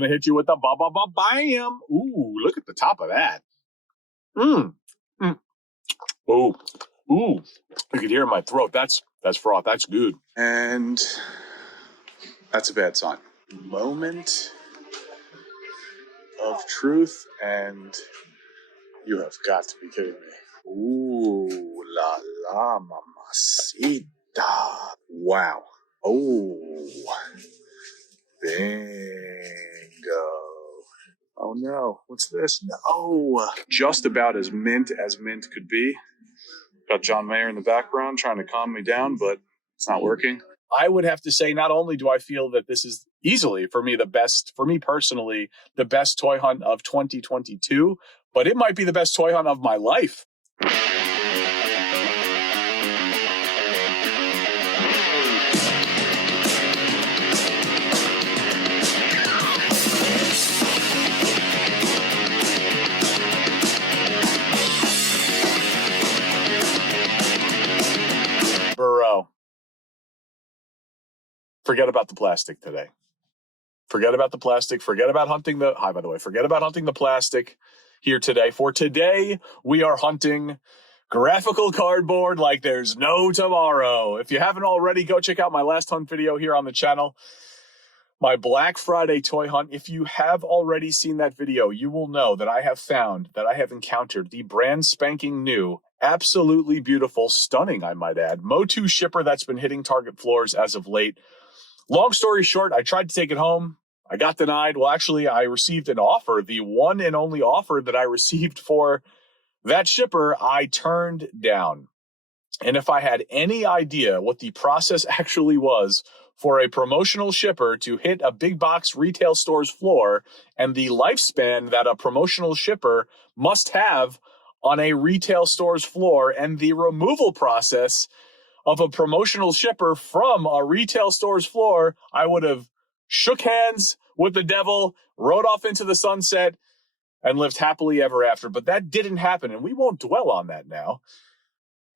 going to hit you with the ba-ba-ba-bam. Ooh, look at the top of that. Ooh. Ooh. You can hear it in my throat. That's froth. That's good. And that's a bad sign. Moment of truth, and you have got to be kidding me. Ooh la la, mamacita. Wow. Oh. Bingo. Oh no, what's this? No. Just about as mint could be. Got John Mayer in the background trying to calm me down, but it's not working. I would have to say, not only do I feel that this is easily, for me personally, the best toy hunt of 2022, but it might be the best toy hunt of my life. Bro. Forget about the plastic today. Forget about the plastic. Forget about hunting the... Hi, by the way. Forget about hunting the plastic here today. For today, we are hunting graphical cardboard like there's no tomorrow. If you haven't already, go check out my last hunt video here on the channel. My Black Friday toy hunt. If you have already seen that video, you will know that I have encountered the brand spanking new, absolutely beautiful, stunning, I might add, MOTU shipper that's been hitting target floors as of late. Long story short, I tried to take it home. I got denied. Well, actually, I received an offer. The one and only offer that I received for that shipper, I turned down. And if I had any idea what the process actually was for a promotional shipper to hit a big box retail store's floor and the lifespan that a promotional shipper must have on a retail store's floor and the removal process of a promotional shipper from a retail store's floor, I would have shook hands with the devil, rode off into the sunset, and lived happily ever after. But that didn't happen, and we won't dwell on that now.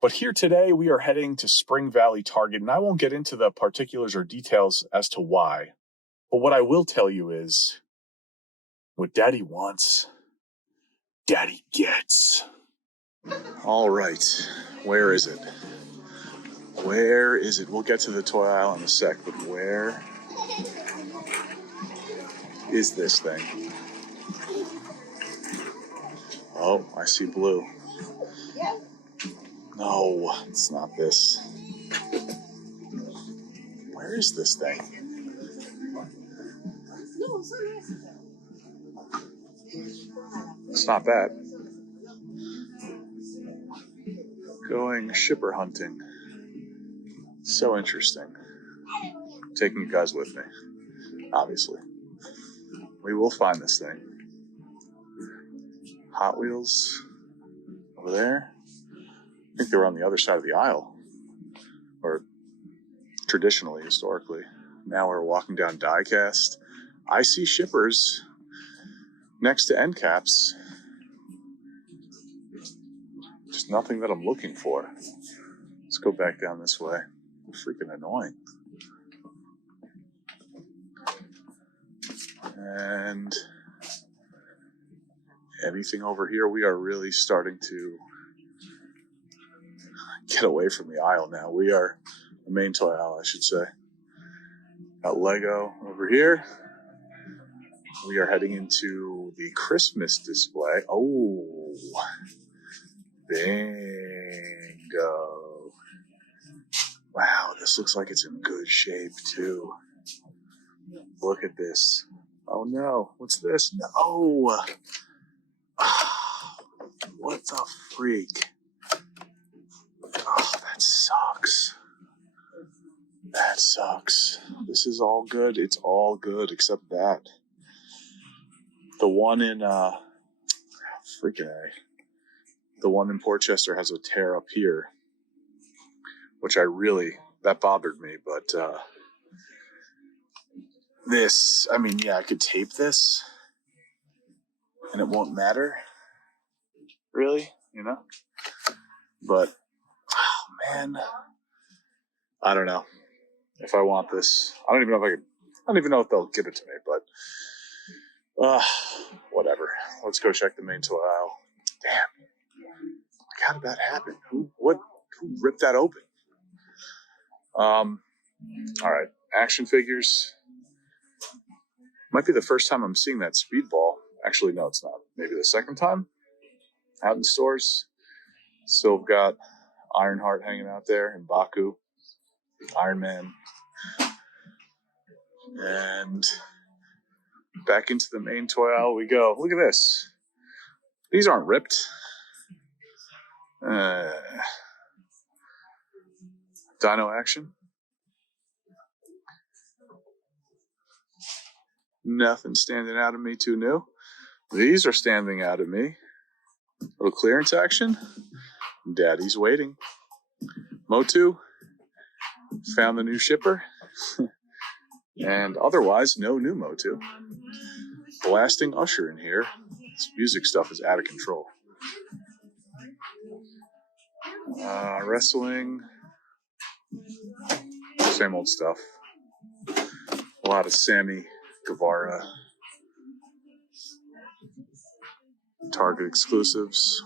But here today, we are heading to Spring Valley Target, and I won't get into the particulars or details as to why. But what I will tell you is, what Daddy wants, Daddy gets. All right, where is it? Where is it? We'll get to the toy aisle in a sec, but where is this thing? Oh, I see blue. No, it's not this. Where is this thing? It's not that. Going shipper hunting. So interesting. Taking you guys with me, obviously. We will find this thing. Hot Wheels over there. I think they were on the other side of the aisle, or traditionally, historically. Now we're walking down diecast. I see shippers next to end caps. Just nothing that I'm looking for. Let's go back down this way. Freaking annoying. And anything over here, we are really starting to get away from the aisle now. We are the main toy aisle, I should say. Got Lego over here. We are heading into the Christmas display. Oh, bingo. Wow, this looks like it's in good shape, too. Look at this. Oh, no. What's this? No. What the freak? Oh, that sucks. That sucks. This is all good. It's all good except that. The one in, the one in Portchester has a tear up here, which that bothered me, but, this, I could tape this, and it won't matter, really, but, oh, man, I don't know if I want this. I don't even know if they'll give it to me, but Whatever. Let's go check the main toy aisle. Damn. Like, how did that happen? Who ripped that open? All right. Action figures. Might be the first time I'm seeing that Speedball. Actually, no, it's not. Maybe the second time out in stores. Still got Ironheart hanging out there and Baku, Iron Man. And back into the main toy aisle we go. Look at this. These aren't ripped. Dino action. Nothing standing out of me too new. These are standing out of me. A little clearance action. Daddy's waiting. MOTU found the new shipper. And otherwise, no new MOTU. Blasting Usher in here. This music stuff is out of control. Wrestling. Same old stuff. A lot of Sammy Guevara. Target exclusives.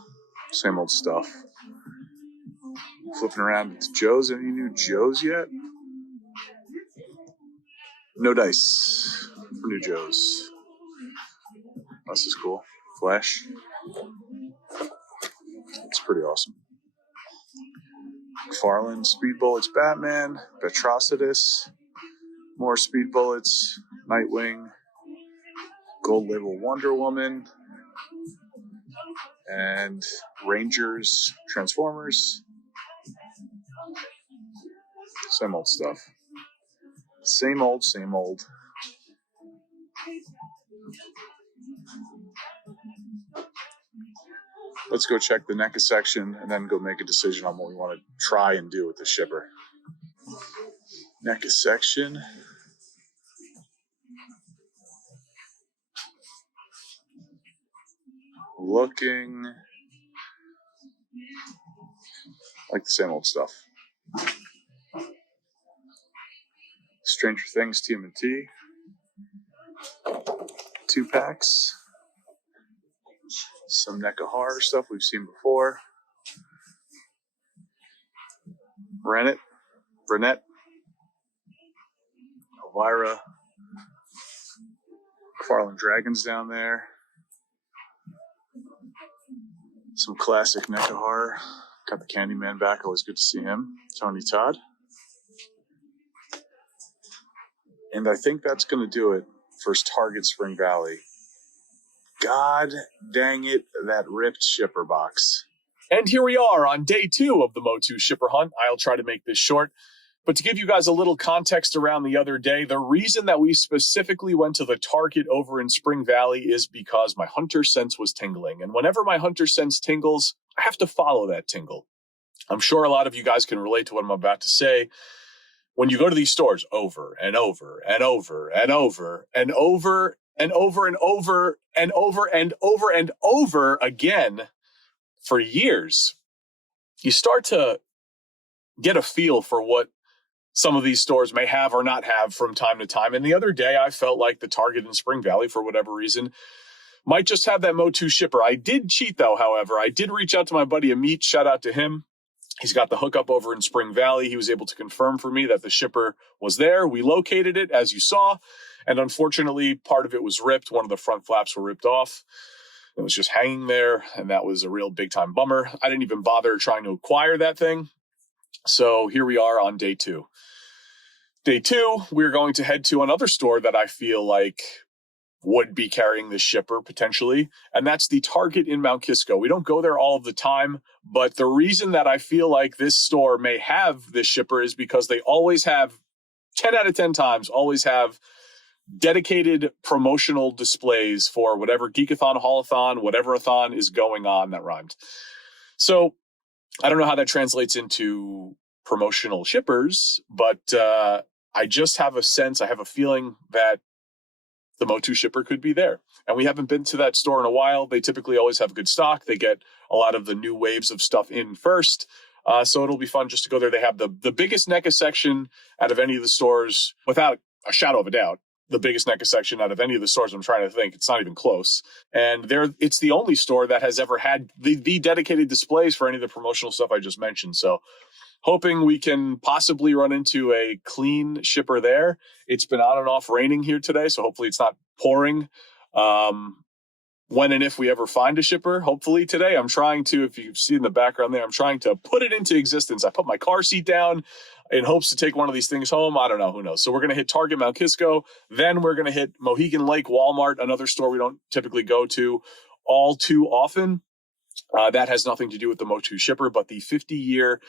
Same old stuff. Flipping around to Joe's. Any new Joe's yet? No dice for new Joe's. This is cool. Flash. It's pretty awesome. McFarlane, Speed Bullets, Batman, Betrocitus, more Speed Bullets, Nightwing, Gold Label Wonder Woman, and Rangers, Transformers. Same old stuff. Same old, same old. Let's go check the NECA section and then go make a decision on what we want to try and do with the shipper. NECA section. Looking like the same old stuff. Stranger Things TMNT. 2 packs. Some NECA horror stuff we've seen before. Burnett, Elvira, McFarlane Dragons down there. Some classic NECA horror. Got the Candyman back. Always good to see him. Tony Todd. And I think that's going to do it for Target Spring Valley. God dang it, that ripped shipper box. And here we are on day 2 of the MOTU shipper hunt. I'll try to make this short. But to give you guys a little context around the other day, the reason that we specifically went to the Target over in Spring Valley is because my hunter sense was tingling. And whenever my hunter sense tingles, I have to follow that tingle. I'm sure a lot of you guys can relate to what I'm about to say. When you go to these stores over and over and over and over and over and over and over and over and over and over again for years, you start to get a feel for what some of these stores may have or not have from time to time. And the other day, I felt like the Target in Spring Valley, for whatever reason, might just have that MOTU shipper. I did cheat, though, however. I did reach out to my buddy Amit. Shout out to him. He's got the hookup over in Spring Valley. He was able to confirm for me that the shipper was there. We located it, as you saw. And unfortunately, part of it was ripped. One of the front flaps were ripped off. It was just hanging there, and that was a real big-time bummer. I didn't even bother trying to acquire that thing. So here we are on day 2. Day 2, we're going to head to another store that I feel like would be carrying this shipper potentially, and that's the Target in Mount Kisco. We don't go there all of the time, but the reason that I feel like this store may have this shipper is because they always have, 10 out of 10 times, always have dedicated promotional displays for whatever geekathon, haulathon, whatever-a-thon is going on. That rhymed. So I don't know how that translates into promotional shippers, but I just have a sense, I have a feeling that the MOTU shipper could be there. And we haven't been to that store in a while. They typically always have good stock. They get a lot of the new waves of stuff in first. So it'll be fun just to go there. They have the biggest NECA section out of any of the stores, without a shadow of a doubt. the biggest NECA section out of any of the stores. I'm trying to think. It's not even close. And it's the only store that has ever had the dedicated displays for any of the promotional stuff I just mentioned. So hoping we can possibly run into a clean shipper there. It's been on and off raining here today, so hopefully it's not pouring. When and if we ever find a shipper, hopefully today, I'm trying to, if you see in the background there, I'm trying to put it into existence. I put my car seat down in hopes to take one of these things home. I don't know, who knows. So we're going to hit Target Mount Kisco. Then we're going to hit Mohegan Lake Walmart, another store we don't typically go to all too often. That has nothing to do with the MOTU shipper, but the 50-year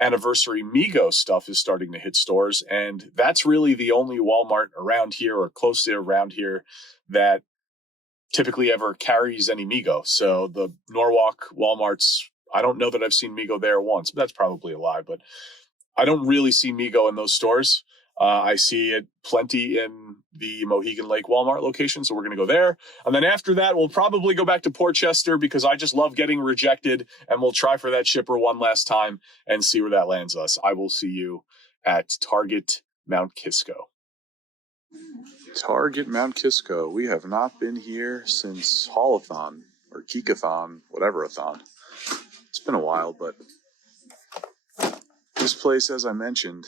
anniversary Migos stuff is starting to hit stores. And that's really the only Walmart around here or close to around here that typically ever carries any Migo. So the Norwalk Walmarts, I don't know that I've seen Migo there once, but that's probably a lie. But I don't really see Migo in those stores. I see it plenty in the Mohegan Lake Walmart location, so we're going to go there. And then after that, we'll probably go back to Port Chester because I just love getting rejected, and we'll try for that shipper one last time and see where that lands us. I will see you at Target Mount Kisco. Target Mount Kisco. We have not been here since Haulathon or Geekathon, whatever a-thon. It's been a while, but this place, as I mentioned,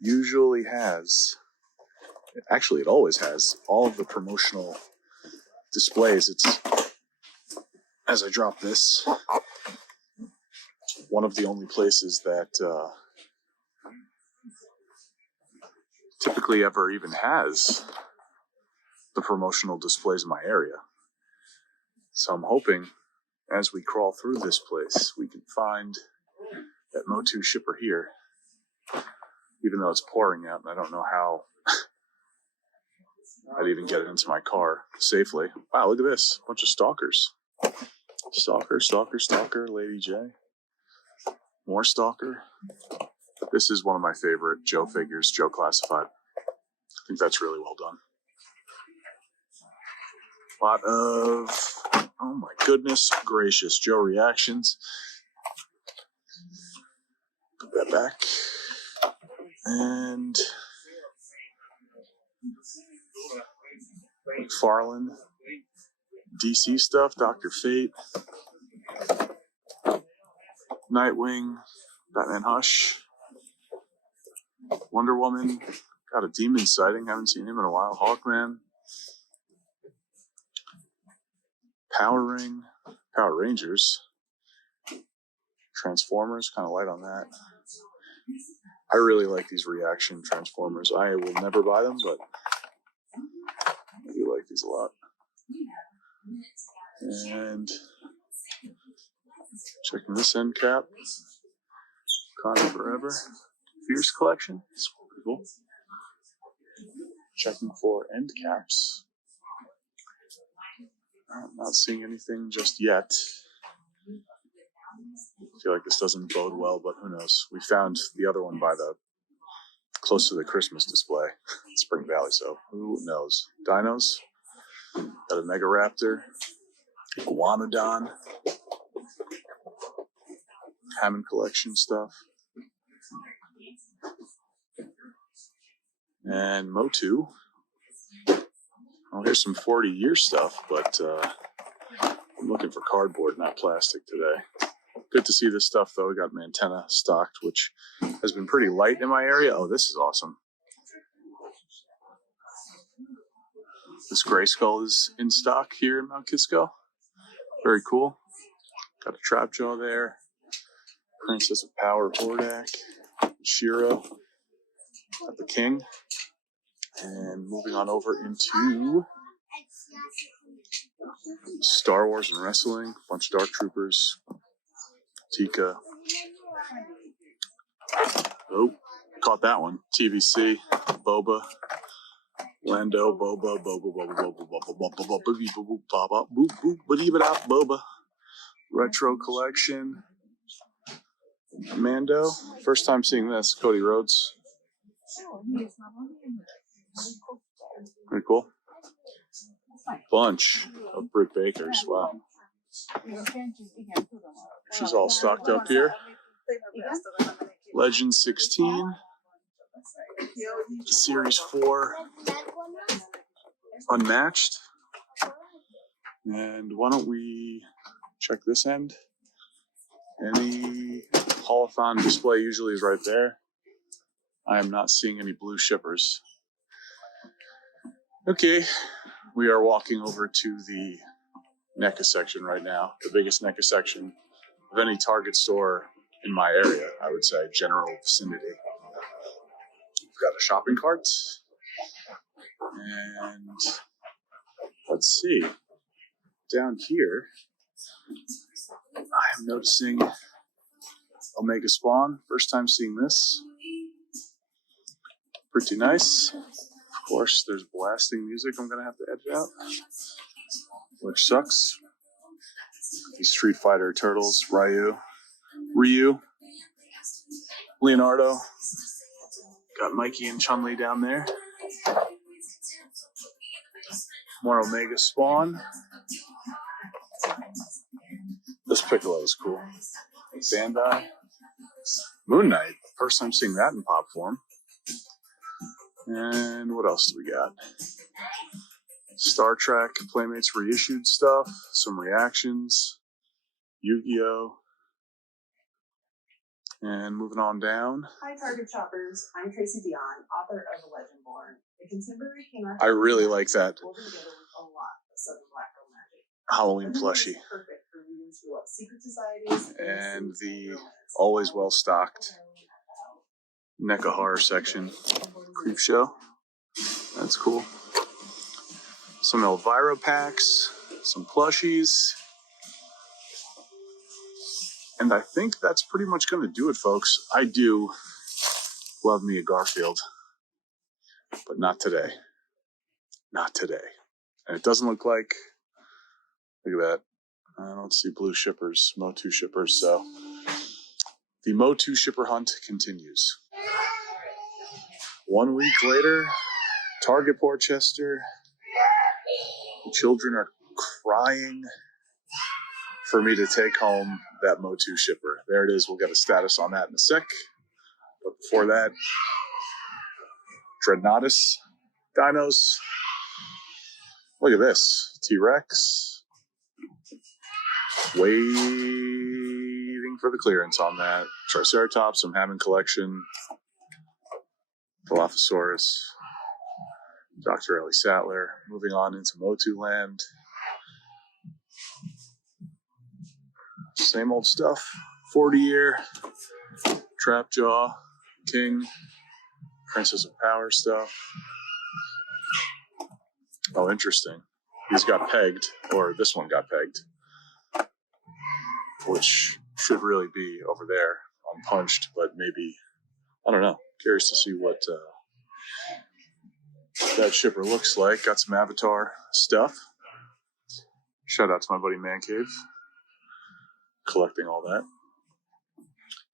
usually has, actually it always has, all of the promotional displays. It's, as I drop this, one of the only places that typically ever even has the promotional displays in my area. So I'm hoping as we crawl through this place, we can find that MOTU shipper here, even though it's pouring out and I don't know how I'd even get it into my car safely. Wow, look at this. A bunch of stalkers. Stalker, Lady J. More stalker. This is one of my favorite Joe figures, Joe Classified. I think that's really well done. A lot of, oh my goodness gracious, Joe reactions. Put that back. And McFarlane, DC stuff, Dr. Fate, Nightwing, Batman Hush, Wonder Woman, got a demon sighting, haven't seen him in a while, Hawkman, Power Rangers, Transformers, kind of light on that. I really like these reaction Transformers. I will never buy them, but I do like these a lot. And checking this end cap. Connie Forever. Fierce Collection. It's pretty cool. Checking for end caps. I'm not seeing anything just yet. I feel like this doesn't bode well, but who knows? We found the other one by the close to the Christmas display, Spring Valley, so who knows? Dinos. Got a Mega Raptor. Iguanodon. Hammond Collection stuff. And MOTU. Oh, here's some 40-year stuff, but I'm looking for cardboard, not plastic today. Good to see this stuff, though. We got Mantenna stocked, which has been pretty light in my area. Oh, this is awesome. This Gray Skull is in stock here in Mount Kisco. Very cool. Got a Trap Jaw there. Princess of Power Hordak. Shiro. Got the King. And moving on over into Star Wars and Wrestling. Bunch of Dark Troopers. Tika. Oh, caught that one. TVC. Boba. Lando. Boba. Boba. Retro Collection. Mando. First time seeing this. Cody Rhodes. Pretty cool. Bunch of Britt Bakers. Wow. She's all stocked up here. Legend 16. Series 4. unmatched. And why don't we check this end? Any holophon display usually is right there. I am not seeing any blue shippers. Okay, we are walking over to the NECA section right now, the biggest NECA section of any Target store in my area, I would say, general vicinity. We've got a shopping cart, and let's see, down here, I am noticing Omega Spawn, first time seeing this. Pretty nice. Of course, there's blasting music I'm going to have to edit out, which sucks. These Street Fighter turtles, Ryu, Leonardo. Got Mikey and Chun-Li down there. More Omega Spawn. This Piccolo is cool. Bandai. Moon Knight. First time seeing that in pop form. And what else do we got? Star Trek Playmates reissued stuff. Some reactions. Yu-Gi-Oh! And moving on down. Hi, Target shoppers. I'm Tracy Dion, author of The Legend Born, a contemporary King Arthur. I really like that Woven together with a lot of Southern Black Girl magic. Halloween plushie. Perfect for readers who love secret societies and the always well-stocked NECA horror section. Creep show. That's cool. Some Elvira packs, some plushies. And I think that's pretty much going to do it, folks. I do love me a Garfield, but not today. Not today. And it doesn't look like, look at that. I don't see blue shippers, MOTU shippers, so the MOTU shipper hunt continues. 1 week later, Target Portchester. The children are crying for me to take home that MOTU shipper. There it is. We'll get a status on that in a sec. But before that, Dreadnoughtus dinos. Look at this. T-Rex. Waiting for the clearance on that. Triceratops, some Hammond Collection. Dilophosaurus. Dr. Ellie Sattler. Moving on into MOTU land. Same old stuff. 40-year. Trapjaw. King. Princess of Power stuff. Oh, interesting. These got pegged, or this one got pegged, which should really be over there unpunched, but maybe, I don't know. Curious to see what that shipper looks like. Got some Avatar stuff. Shout out to my buddy Man Cave, collecting all that.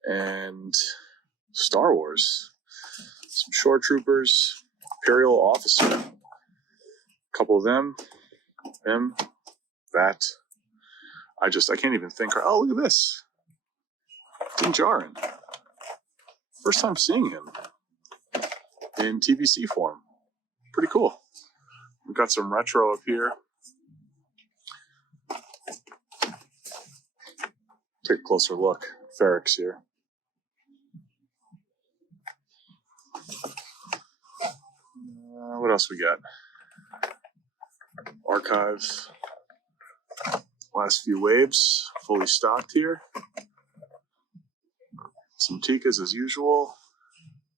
And Star Wars. Some Shore Troopers, Imperial Officer. A couple of them. Him. That. I can't even think. Oh, look at this. Din Djarin. First time seeing him in TVC form. Pretty cool. We've got some retro up here. Take a closer look. Ferrex here. What else we got? Archives. Last few waves. Fully stocked here. Some Tikas as usual.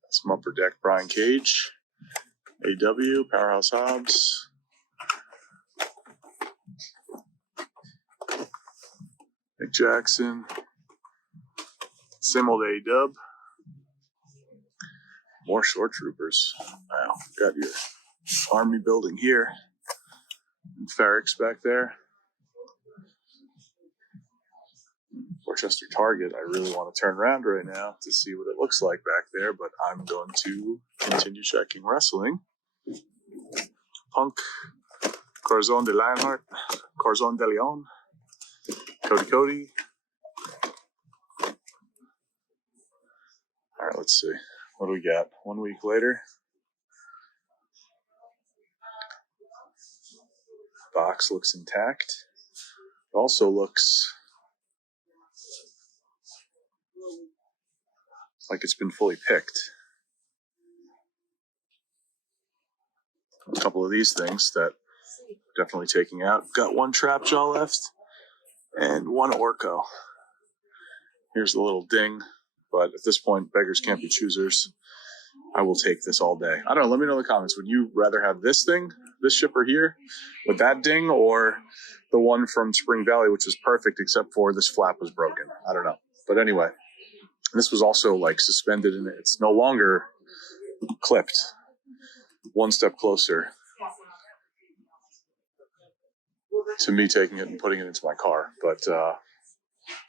Some Upper Deck Brian Cage. AW, Powerhouse Hobbs. Nick Jackson. Same old A-Dub. More Shore Troopers. Wow, got your army building here. And Ferrex back there. Portchester Target. I really want to turn around right now to see what it looks like back there, but I'm going to continue checking wrestling. Punk, Corazon de Lionheart, Corazon de Leon, Cody. All right, let's see. What do we got? 1 week later. Box looks intact. It also looks like it's been fully picked. A couple of these things that definitely taking out. Got one trap jaw left and one Orco. Here's the little ding, but at this point, beggars can't be choosers. I will take this all day. I don't know. Let me know in the comments. Would you rather have this thing, this shipper here, with that ding, or the one from Spring Valley, which is perfect except for this flap was broken? I don't know. But anyway, this was also like suspended and it's no longer clipped. One step closer to me taking it and putting it into my car. But all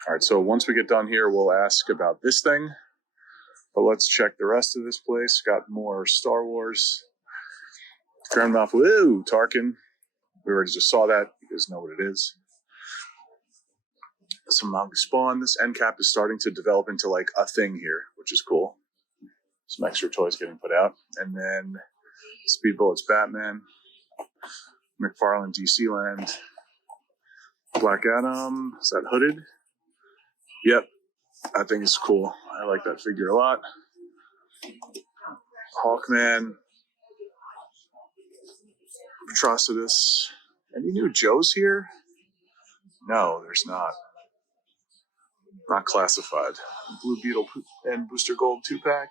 right, so once we get done here, we'll ask about this thing. But let's check the rest of this place. Got more Star Wars. Grand Moff, woo, Tarkin. We already just saw that. You guys know what it is. Some Manga Spawn. This end cap is starting to develop into like a thing here, which is cool. Some extra toys getting put out. And then Speed Bullets Batman. McFarlane DC Land. Black Adam. Is that hooded? Yep. I think it's cool. I like that figure a lot. Hawkman. Atrocitus. Any new Joes here? No, there's not. Not classified. Blue Beetle and Booster Gold 2-pack.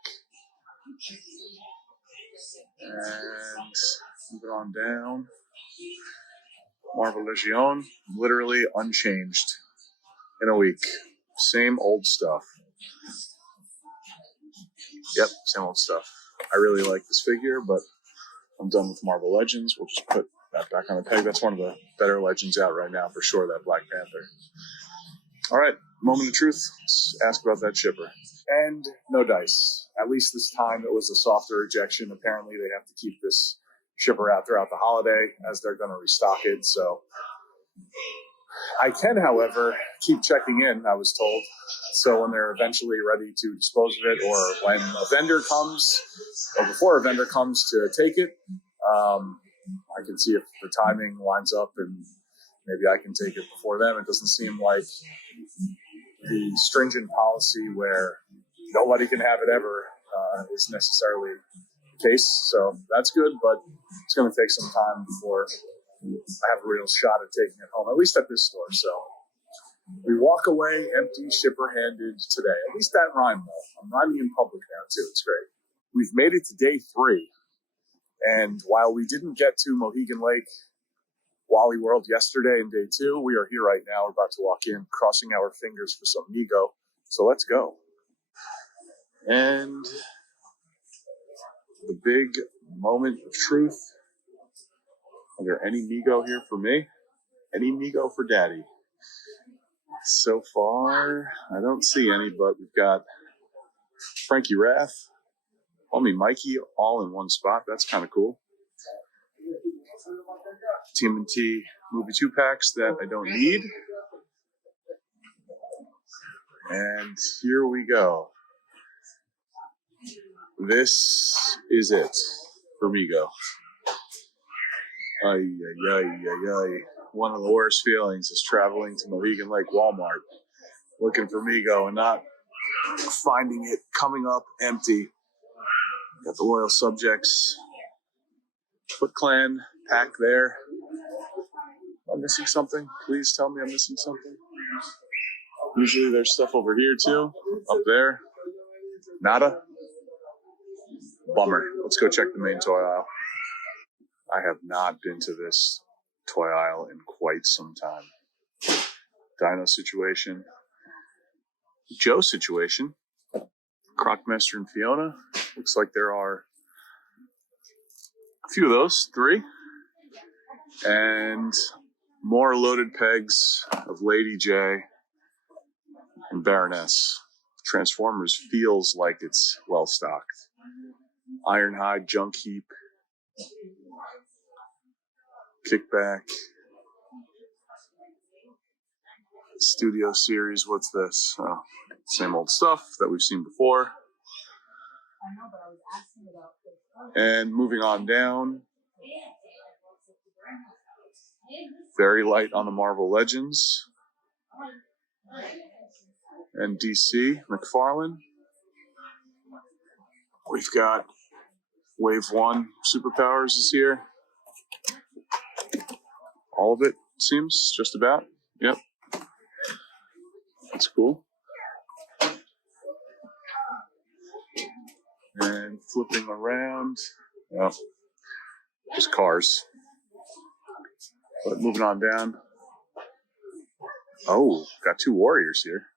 And moving on down. Marvel Legion. Literally unchanged in a week. Same old stuff. Yep, same old stuff. I really like this figure, but I'm done with Marvel Legends. We'll just put that back on the peg. That's one of the better Legends out right now, for sure, that Black Panther. All right, moment of truth. Let's ask about that shipper. And no dice. At least this time it was a softer ejection. Apparently they have to keep this shipper out throughout the holiday as they're going to restock it. So I can, however, keep checking in, I was told. So when they're eventually ready to dispose of it, or when a vendor comes, or before a vendor comes to take it, I can see if the timing lines up and maybe I can take it before them. It doesn't seem like the stringent policy where nobody can have it ever is necessarily the case. So that's good, but it's going to take some time before I have a real shot at taking it home, at least at this store. So we walk away empty, shipper-handed today. At least that rhyme, though. I'm rhyming in public now, too. It's great. We've made it to day 3. And while we didn't get to Mohegan Lake, Wally World yesterday and day 2, we are here right now. We're about to walk in, crossing our fingers for some Mego. So let's go. And the big moment of truth. Are there any Mego here for me? Any Mego for Daddy? So far, I don't see any, but we've got Frankie Rath, Homie Mikey, all in one spot. That's kind of cool. TMNT movie 2-packs that I don't need. And here we go. This is it for Mego. Ay, ay, ay, ay, ay. One of the worst feelings is traveling to Mohegan Lake Walmart, looking for Mego and not finding it coming up empty. Got the Loyal Subjects Foot Clan pack there. Am I missing something? Please tell me I'm missing something. Usually there's stuff over here too. Up there. Nada. Bummer. Let's go check the main toy aisle. I have not been to this toy aisle in quite some time. Dino situation. Joe situation. Crocmaster and Fiona. Looks like there are a few of those. 3. And more loaded pegs of Lady J and Baroness. Transformers feels like it's well stocked. Ironhide, Junk Heap, Kickback, Studio Series. What's this? Oh, same old stuff that we've seen before. And moving on down, Very light on the Marvel Legends. And DC, McFarlane. We've got Wave 1 Superpowers is here. All of it seems, just about. Yep. That's cool. And flipping around. Oh, just cars. But moving on down. Oh, got two Warriors here.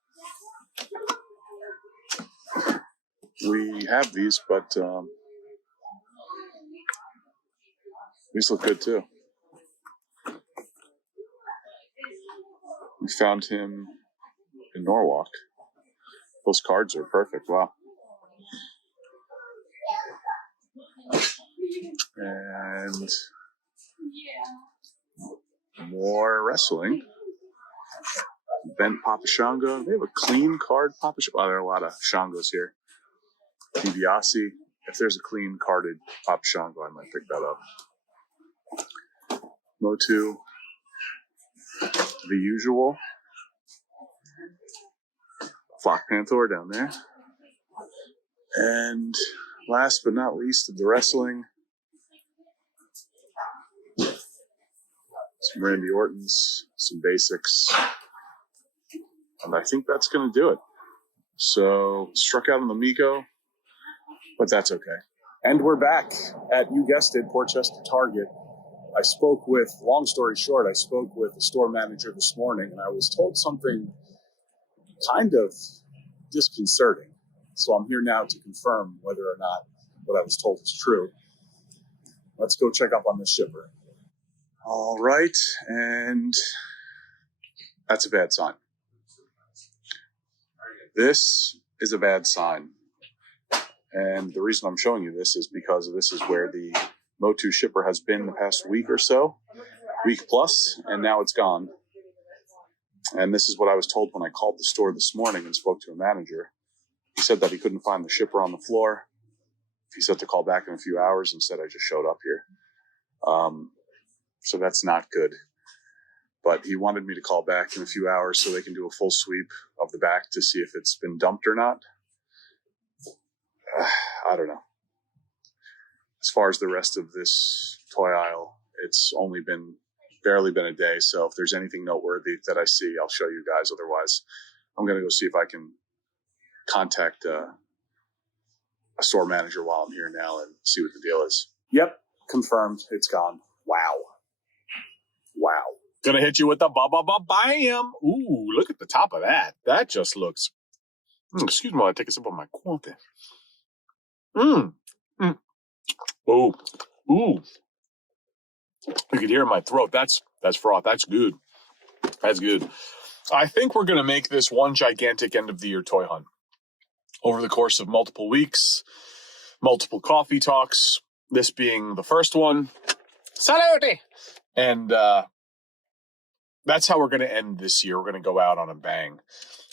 We have these, but these look good too. We found him in Norwalk. Those cards are perfect. Wow. And more wrestling. Bent Papa Shango. They have a clean card Papa Shango. Well, there are a lot of Shangos here. DiBiase. If there's a clean carded Papa Shango, I might pick that up. MOTU. The usual. Flock Panther down there. And last but not least of the wrestling, some Randy Ortons, some basics. And I think that's going to do it. So, struck out on the Miko, but that's okay. And we're back at, you guessed it, Portchester Target. I spoke with, long story short, I spoke with the store manager this morning, and I was told something kind of disconcerting. So I'm here now to confirm whether or not what I was told is true. Let's go check up on this shipper. All right, and that's a bad sign. This is a bad sign. And the reason I'm showing you this is because this is where the MOTU shipper has been the past week or so, week plus, and now it's gone. And this is what I was told when I called the store this morning and spoke to a manager. He said that he couldn't find the shipper on the floor. He said to call back in a few hours. Instead, I just showed up here. So that's not good. But he wanted me to call back in a few hours so they can do a full sweep of the back to see if it's been dumped or not. I don't know. As far as the rest of this toy aisle, it's only barely been a day. So if there's anything noteworthy that I see, I'll show you guys. Otherwise, I'm going to go see if I can contact a store manager while I'm here now and see what the deal is. Yep, confirmed. It's gone. Wow. Gonna hit you with the bam. Ooh, look at the top of that. That just looks. Excuse me while I take a sip of my coffee. Ooh. You can hear it in my throat. That's froth. That's good. That's good. I think we're gonna make this one gigantic end of the year toy hunt over the course of multiple weeks, multiple coffee talks. This being the first one. Salute! And that's how we're going to end this year. We're going to go out on a bang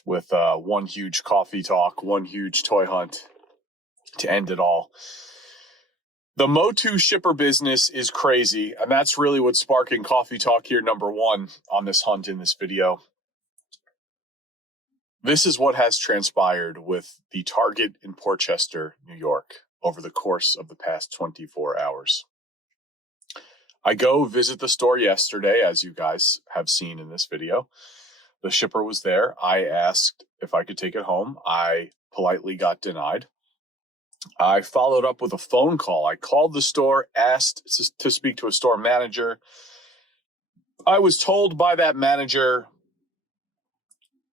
with one huge coffee talk, one huge toy hunt to end it all. The MOTU shipper business is crazy, and that's really what's sparking coffee talk here, number one, on this hunt in this video. This is what has transpired with the Target in Portchester, New York, over the course of the past 24 hours. I go visit the store yesterday, as you guys have seen in this video. The shipper was there. I asked if I could take it home. I politely got denied. I followed up with a phone call. I called the store, asked to speak to a store manager. I was told by that manager,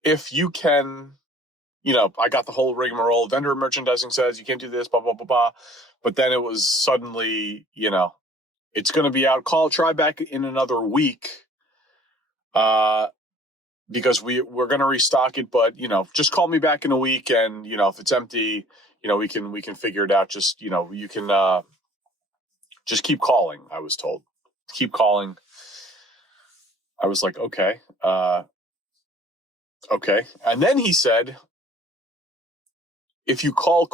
if you can, I got the whole rigmarole. Vendor merchandising says you can't do this, blah, blah, blah, blah. But then it was suddenly, it's going to be out. Try back in another week because we're going to restock it. But, just call me back in a week. And, if it's empty, we can figure it out. Just, you can just keep calling, I was told. Keep calling. I was like, okay. Okay. And then he said, if you want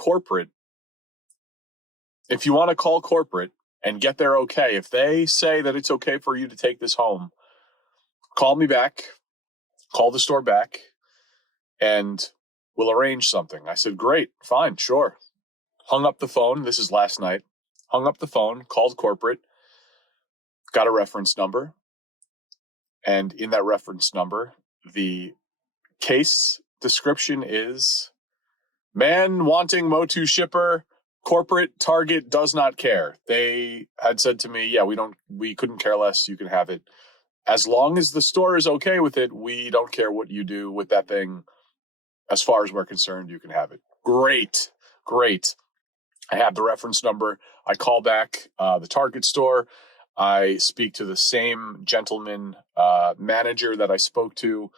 to call corporate and get their okay, if they say that it's okay for you to take this home, call me back, call the store back, and we'll arrange something. I said, great, fine, sure. Hung up the phone. This is last night. Hung up the phone, called corporate, got a reference number. And in that reference number, the case description is man wanting MOTU shipper, corporate Target does not care. They had said to me, yeah, we couldn't care less. You can have it. As long as the store is okay with it, we don't care what you do with that thing. As far as we're concerned, you can have it. Great. I have the reference number. I call back the Target store. I speak to the same gentleman manager that I spoke to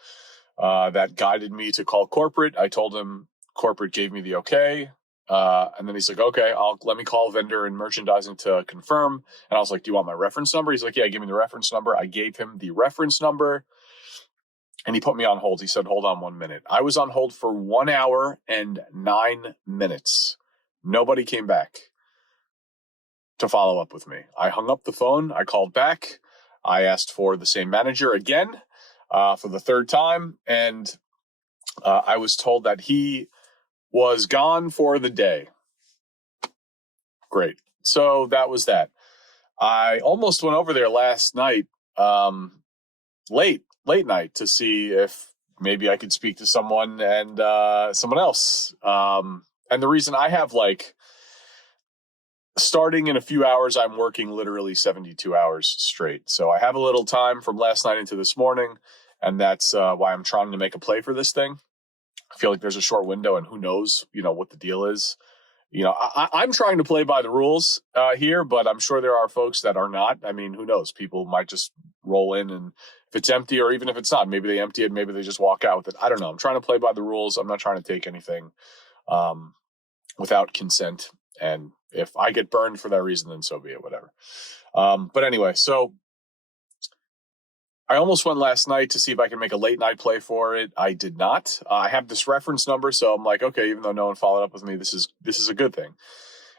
that guided me to call corporate. I told him corporate gave me the okay. And then he's like, okay, let me call vendor and merchandising to confirm. And I was like, do you want my reference number? He's like, yeah, give me the reference number. I gave him the reference number and he put me on hold. He said, hold on 1 minute. I was on hold for 1 hour and 9 minutes. Nobody came back to follow up with me. I hung up the phone. I called back. I asked for the same manager again for the third time. And I was told that he was gone for the day. Great. So that was that. I almost went over there last night, late night, to see if maybe I could speak to someone and someone else. And the reason I have starting in a few hours, I'm working literally 72 hours straight. So I have a little time from last night into this morning, and that's why I'm trying to make a play for this thing. I feel like there's a short window, and who knows, what the deal is. I'm trying to play by the rules here, but I'm sure there are folks that are not. I mean, who knows? People might just roll in, and if it's empty, or even if it's not, maybe they empty it, maybe they just walk out with it. I don't know. I'm trying to play by the rules. I'm not trying to take anything without consent. And if I get burned for that reason, then so be it, whatever. But anyway, so I almost went last night to see if I can make a late night play for it. I did not. I have this reference number, so I'm like, okay, even though no one followed up with me, this is a good thing.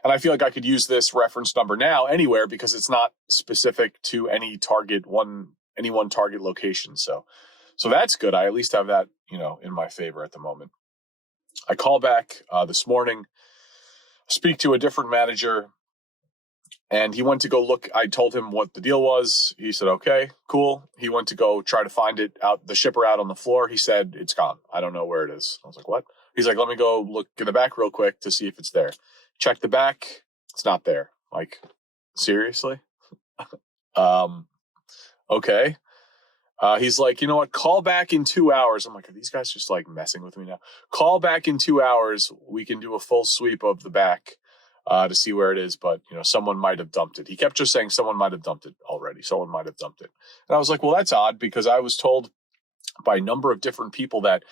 And I feel like I could use this reference number now anywhere because it's not specific to any one target location. So that's good. I at least have that, in my favor at the moment. I call back this morning, speak to a different manager, and he went to go look. I told him what the deal was. He said, okay, cool. He went to go try to find the shipper out on the floor. He said, it's gone. I don't know where it is. I was like, what? He's like, let me go look in the back real quick to see if it's there. Check the back. It's not there. Like, seriously? Okay. He's like, you know what? Call back in 2 hours. I'm like, are these guys just messing with me now? Call back in 2 hours. We can do a full sweep of the back to see where it is. But, someone might have dumped it. He kept just saying someone might have dumped it already. Someone might have dumped it. And I was like, well, that's odd because I was told by a number of different people that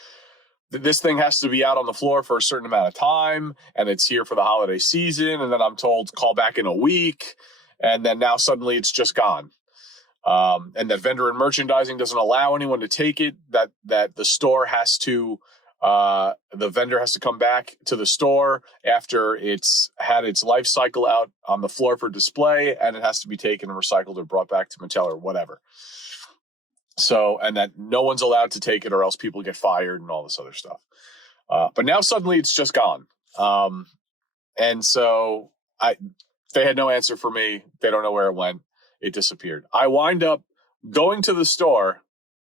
this thing has to be out on the floor for a certain amount of time. And it's here for the holiday season. And then I'm told call back in a week. And then now suddenly it's just gone. And that vendor and merchandising doesn't allow anyone to take it, that the store has to, the vendor has to come back to the store after it's had its life cycle out on the floor for display, and it has to be taken and recycled or brought back to Mattel or whatever. So, and that no one's allowed to take it or else people get fired and all this other stuff. But now suddenly it's just gone. And so they had no answer for me. They don't know where it went. It disappeared. I wind up going to the store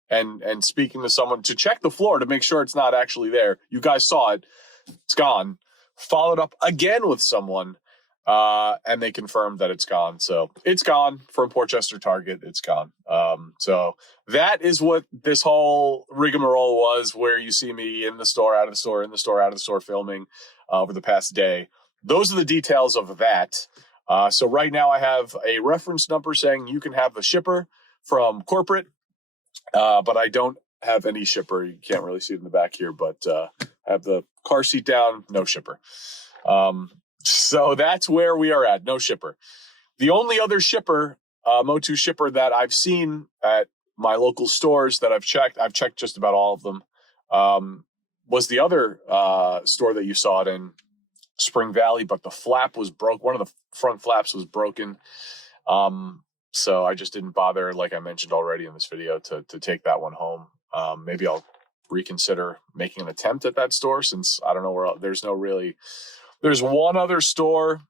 and speaking to someone to check the floor to make sure it's not actually there. You guys saw it. It's gone. Followed up again with someone, and they confirmed that it's gone. So it's gone from Portchester Target. It's gone. So that is what this whole rigmarole was, where you see me in the store, out of the store, in the store, out of the store filming over the past day. Those are the details of that. So right now I have a reference number saying you can have the shipper from corporate, but I don't have any shipper. You can't really see it in the back here, but I have the car seat down, no shipper. So that's where we are at, no shipper. The only other shipper, MOTU shipper that I've seen at my local stores that I've checked just about all of them, was the other store that you saw it in, Spring Valley, but the flap was broke. One of the front flaps was broken. So I just didn't bother, like I mentioned already in this video, to take that one home. Maybe I'll reconsider making an attempt at that store, since I don't know where else. There's one other store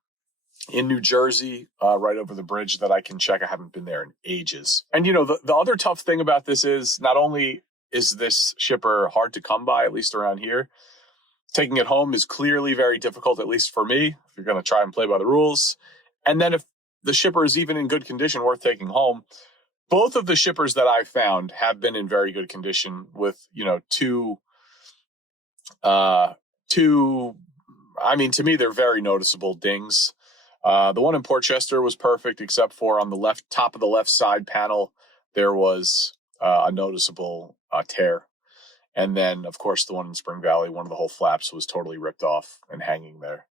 in New Jersey, right over the bridge, that I can check. I haven't been there in ages. And the other tough thing about this is, not only is this shipper hard to come by, at least around here, taking it home is clearly very difficult, at least for me, if you're going to try and play by the rules. And then if the shipper is even in good condition, worth taking home. Both of the shippers that I found have been in very good condition, with, two, I mean, to me, they're very noticeable dings. The one in Portchester was perfect, except for on the top of the left side panel, there was a noticeable tear. And then, of course, the one in Spring Valley, one of the whole flaps was totally ripped off and hanging there,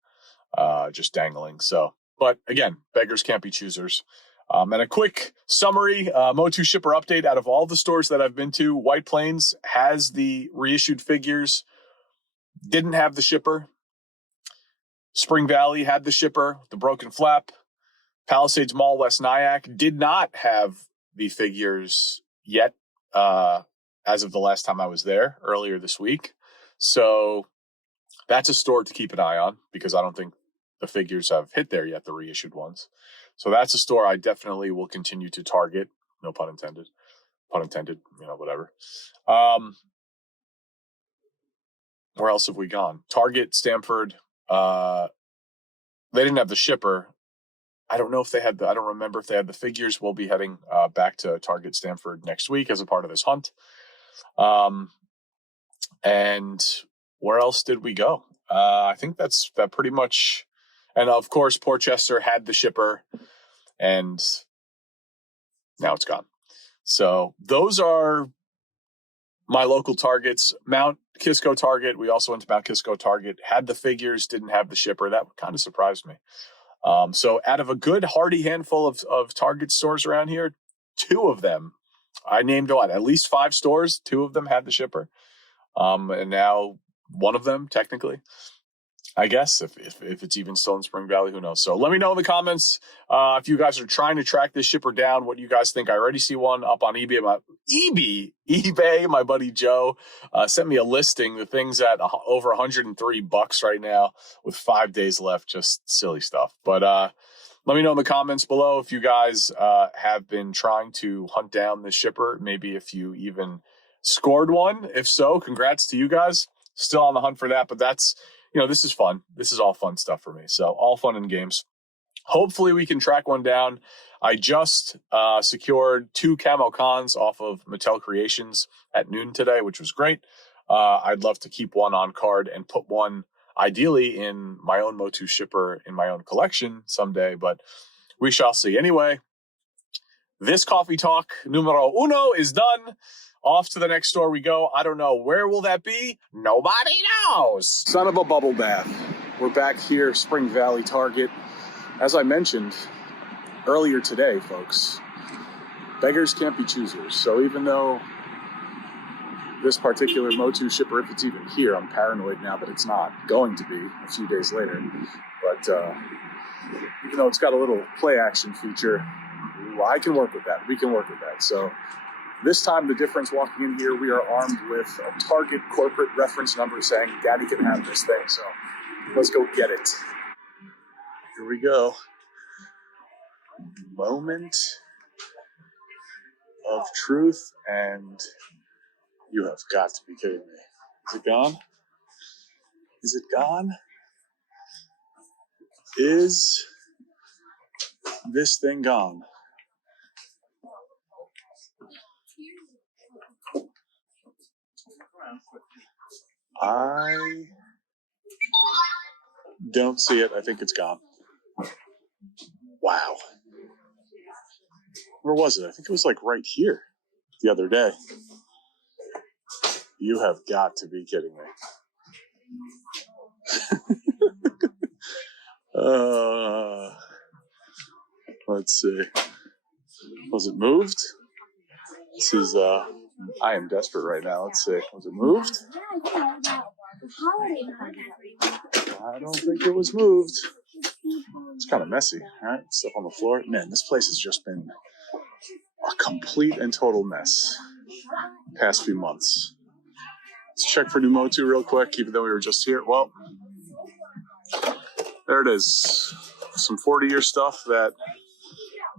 just dangling. So, but again, beggars can't be choosers. And a quick summary, MOTU shipper update: out of all the stores that I've been to, White Plains has the reissued figures, didn't have the shipper. Spring Valley had the shipper, the broken flap. Palisades Mall, West Nyack, did not have the figures yet, as of the last time I was there earlier this week. So that's a store to keep an eye on, because I don't think the figures have hit there yet, the reissued ones. So that's a store I definitely will continue to target. No pun intended. Pun intended, whatever. Where else have we gone? Target, Stamford. They didn't have the shipper. I don't know if they had I don't remember if they had the figures. We'll be heading back to Target Stamford next week as a part of this hunt. And where else did we go? I think that pretty much. And of course, Portchester had the shipper, and now it's gone. So those are my local targets. Mount Kisco Target. We also went to Mount Kisco Target. Had the figures, didn't have the shipper. That kind of surprised me. So out of a good hearty handful of Target stores around here, 2 of them, I named at least 5 stores. 2 of them had the shipper. And now one of them, technically, I guess, if it's even still in Spring Valley, who knows? So let me know in the comments if you guys are trying to track this shipper down, what you guys think. I already see one up on eBay. My buddy Joe sent me a listing. The thing's at over $103 right now with 5 days left. Just silly stuff. But let me know in the comments below if you guys have been trying to hunt down this shipper. Maybe if you even scored one. If so, congrats to you guys. Still on the hunt for that, but that's, this is fun. This is all fun stuff for me. So all fun and games. Hopefully we can track one down. I just secured 2 camo cons off of Mattel Creations at noon today, which was great. I'd love to keep one on card and put one ideally in my own MOTU shipper in my own collection someday, but we shall see. Anyway, this coffee talk numero uno is done. Off to the next store we go. I don't know. Where will that be? Nobody knows. Son of a bubble bath. We're back here, Spring Valley Target. As I mentioned earlier today, folks, beggars can't be choosers. So even though this particular MOTU shipper, if it's even here, I'm paranoid now that it's not going to be a few days later. But even though it's got a little play action feature, I can work with that. We can work with that. So this time, the difference walking in here, we are armed with a Target corporate reference number saying, Daddy can have this thing. So let's go get it. Here we go. Moment of truth, and you have got to be kidding me. Is it gone? Is it gone? Is this thing gone? I don't see it. I think it's gone. Wow. Where was it? I think it was like right here the other day. You have got to be kidding me. Let's see. Was it moved? This is, I am desperate right now. Let's see. Was it moved? I don't think it was moved. It's kind of messy. All right, stuff on the floor. Man, this place has just been a complete and total mess past few months. Let's check for new MOTU real quick, even though we were just here. Well, there it is. Some 40-year stuff that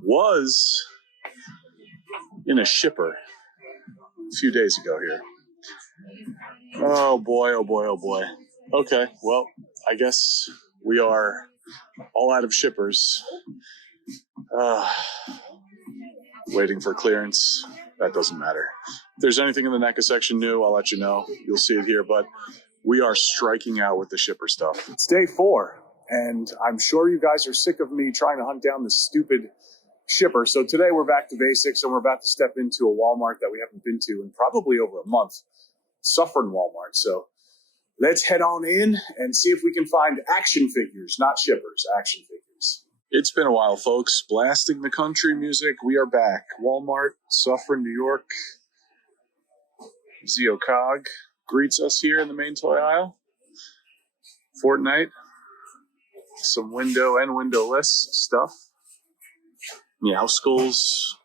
was in a shipper a few days ago here. Oh boy, oh boy, oh boy. Okay, well, I guess we are all out of shippers. Waiting for clearance. That doesn't matter. If there's anything in the NECA section new, I'll let you know. You'll see it here, but we are striking out with the shipper stuff. It's day 4, and I'm sure you guys are sick of me trying to hunt down this stupid shipper. So today we're back to basics, and we're about to step into a Walmart that we haven't been to in probably over a month. Suffering Walmart. So let's head on in and see if we can find action figures, not shippers, action figures. It's been a while, folks. Blasting the country music. We are back. Walmart, Suffering, New York. Zio Cog greets us here in the main toy aisle. Fortnite. Some window and windowless stuff. Meow Skulls.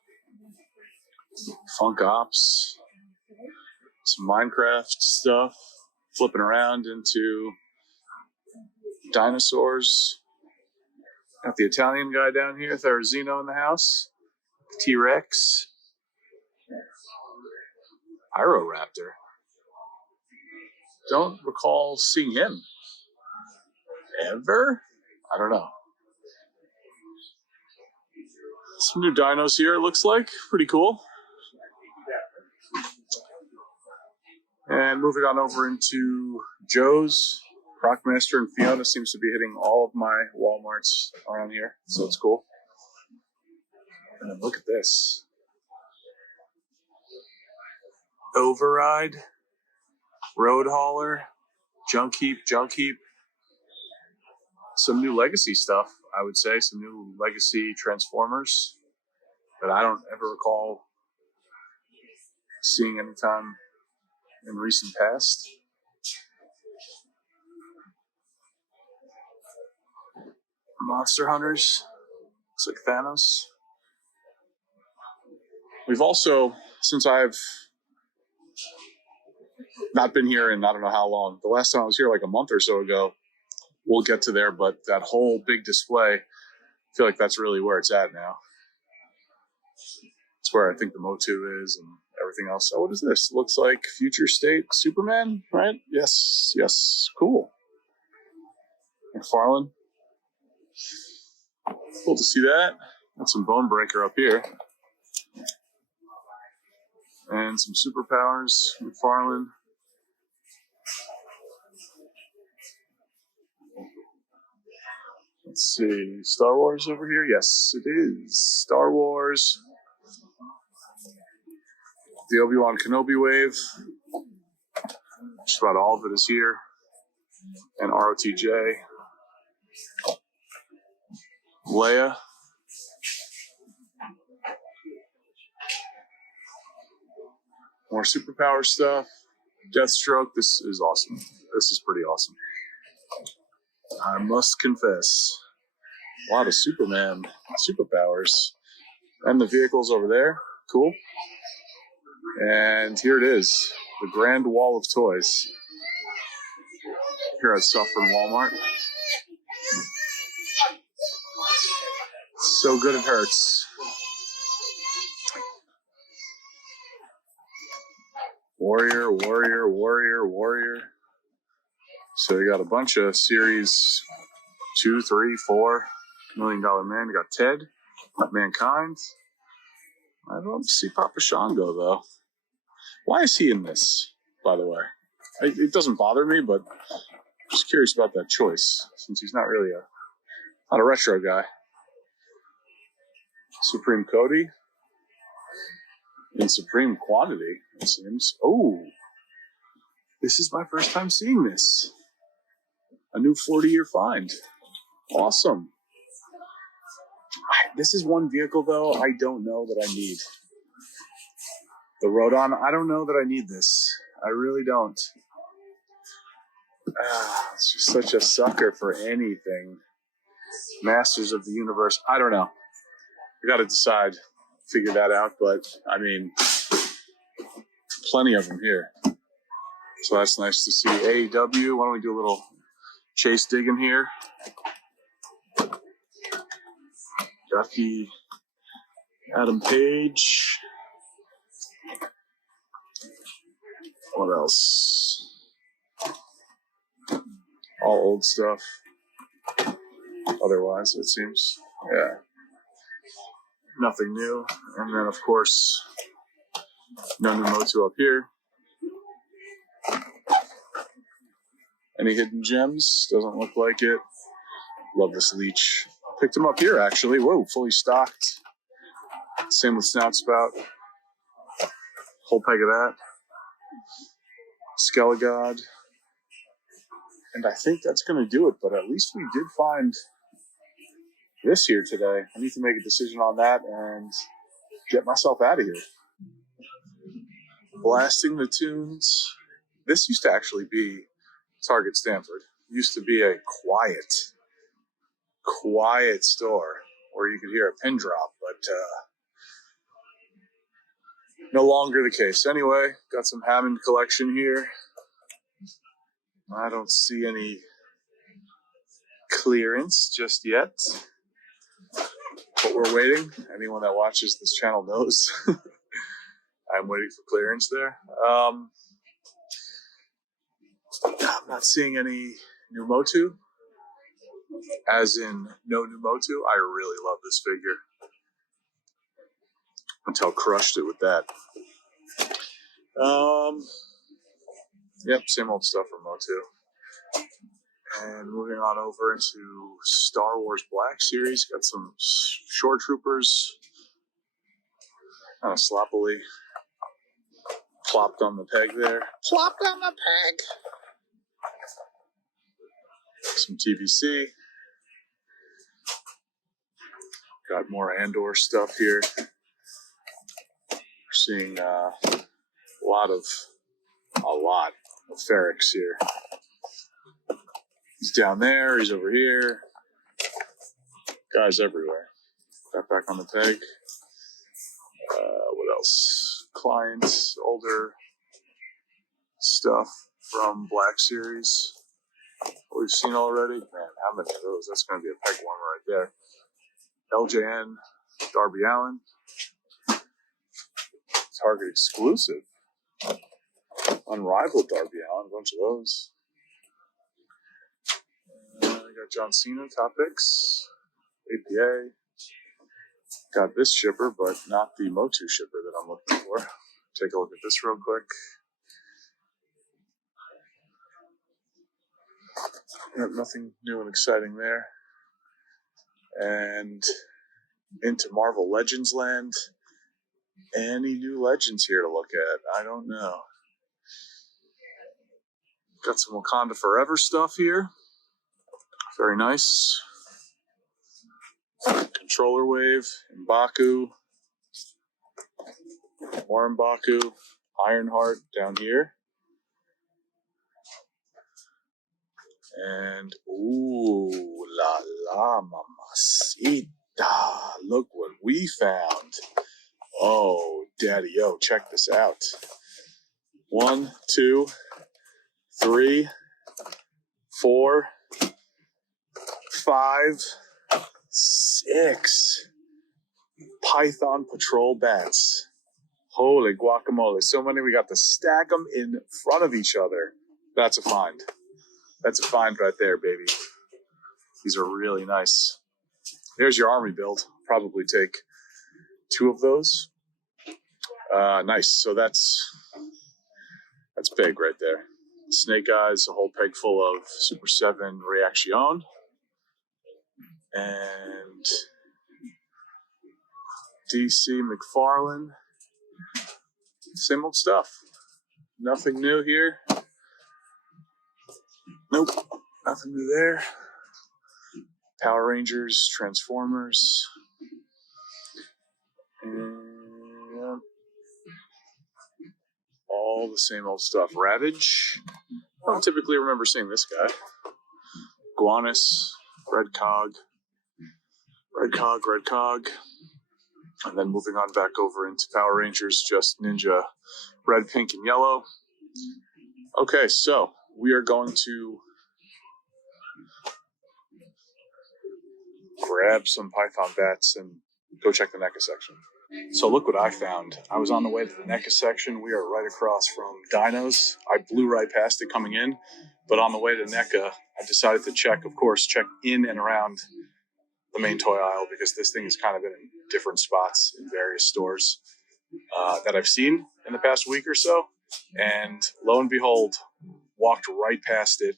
Funk Ops. Some Minecraft stuff. Flipping around into dinosaurs. Got the Italian guy down here, Therizino in the house. T-Rex. Pyroraptor. Don't recall seeing him. Ever? I don't know. Some new dinos here, it looks like. Pretty cool. And moving on over into Joe's. Rockmaster and Fiona seems to be hitting all of my Walmarts around here, so it's cool. And then look at this. Override, Road Hauler, Junk Heap. Some new Legacy stuff, I would say. Some new Legacy Transformers that I don't ever recall seeing anytime in recent past. Monster Hunters. Looks like Thanos. We've also, since I've not been here in I don't know how long, the last time I was here like a month or so ago, we'll get to there, but that whole big display, I feel like that's really where it's at now. It's where I think the MOTU is and everything else. So what is this? Looks like Future State Superman, right? Yes, cool. McFarlane. Cool to see that. Got some Bone Breaker up here. And some Superpowers, McFarlane. Let's see, Star Wars over here? Yes, it is. Star Wars. The Obi-Wan Kenobi wave. Just about all of it is here. And ROTJ. Leia. More superpower stuff. Deathstroke. This is awesome. This is pretty awesome. I must confess. A lot of Superman superpowers. And the vehicles over there. Cool. And here it is. The Grand Wall of Toys. Here at Suffering Walmart. So good it hurts. Warrior. So you got a bunch of series 2, 3, 4, $1 Million Man. You got Ted, Mankind. I don't see Papa Shango though. Why is he in this, by the way? It doesn't bother me, but I'm just curious about that choice, since he's not really not a retro guy. Supreme Cody. In supreme quantity, it seems. Oh, this is my first time seeing this. A new 40-year find. Awesome. This is one vehicle, though, I don't know that I need. The Rodon, I don't know that I need this. I really don't. It's just such a sucker for anything. Masters of the Universe. I don't know. I got to decide. figure that out. But, I mean, plenty of them here. So that's nice to see. AEW, why don't we do a little chase digging here? Duffy, Adam Page. What else? All old stuff. Otherwise, it seems. Yeah. Nothing new. And then, of course, no new MOTU up here. Any hidden gems? Doesn't look like it. Love this leech. Picked him up here, actually. Whoa, fully stocked. Same with Snout Spout. Whole peg of that. Skelegod. And I think that's going to do it, but at least we did find this here today. I need to make a decision on that and get myself out of here. Blasting the tunes. This used to actually be Target Stanford. It used to be a quiet store where you could hear a pin drop, but no longer the case. Anyway, got some Hammond collection here. I don't see any clearance just yet, but we're waiting. Anyone that watches this channel knows I'm waiting for clearance there. I'm not seeing any new MOTU, as in no new MOTU. I really love this figure. Mattel crushed it with that. Yep, same old stuff for MOTU. And moving on over into Star Wars Black Series, got some Shore Troopers, kind of sloppily plopped on the peg there. Plopped on the peg. Some TBC. Got more Andor stuff here. We're seeing a lot of Ferrex here. He's down there, he's over here. Guys everywhere. Got back on the peg. What else? Clients, older stuff from Black Series. We've seen already. Man, how many of those? That's going to be a peg warmer right there. LJN, Darby Allin. Target exclusive. Unrivaled Darby Allin, a bunch of those. We got John Cena, Top X, APA. Got this shipper, but not the MOTU shipper that I'm looking for. Take a look at this real quick. Yep, nothing new and exciting there. And into Marvel Legends land. Any new Legends here to look at? I don't know. Got some Wakanda Forever stuff here. Very nice. Controller Wave, M'Baku. More M'Baku. Ironheart down here. And, ooh, la la, mamacita. Look what we found. Oh, daddy-o, check this out. 1, 2, 3, 4, 5, 6 Python Patrol bats. Holy guacamole. So many, we got to stack them in front of each other. That's a find. That's a find right there, baby. These are really nice. There's your army build. Probably take 2 of those. Nice. So that's big right there. Snake Eyes, a whole peg full of Super 7 Reaction. And DC McFarlane. Same old stuff. Nothing new here. Nope. Nothing new there. Power Rangers, Transformers. And all the same old stuff. Ravage. I don't typically remember seeing this guy. Guanis, Red Cog. And then moving on back over into Power Rangers, just Ninja Red, Pink, and Yellow. Okay, so we are going to grab some Python bats and go check the NECA section. So look what I found. I was on the way to the NECA section. We are right across from Dinos. I blew right past it coming in, but on the way to NECA, I decided to check in and around the main toy aisle, because this thing has kind of been in different spots in various stores that I've seen in the past week or so. And lo and behold, walked right past it.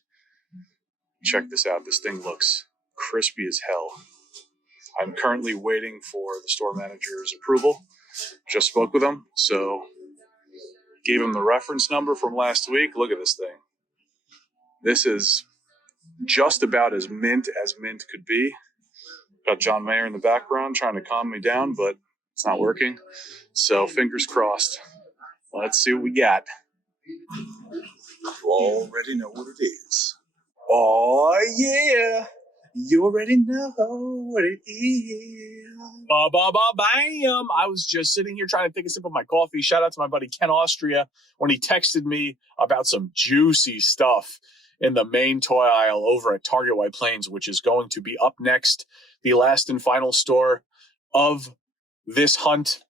Check this out. This thing looks crispy as hell. I'm currently waiting for the store manager's approval. Just spoke with him, so gave him the reference number from last week. Look at this thing. This is just about as mint could be. Got John Mayer in the background trying to calm me down, but it's not working. So fingers crossed. Let's see what we got. You already know what it is. Oh, yeah. You already know what it is. Bam! I was just sitting here trying to take a sip of my coffee. Shout out to my buddy Ken Austria when he texted me about some juicy stuff in the main toy aisle over at Target White Plains, which is going to be up next, the last and final store of this hunt.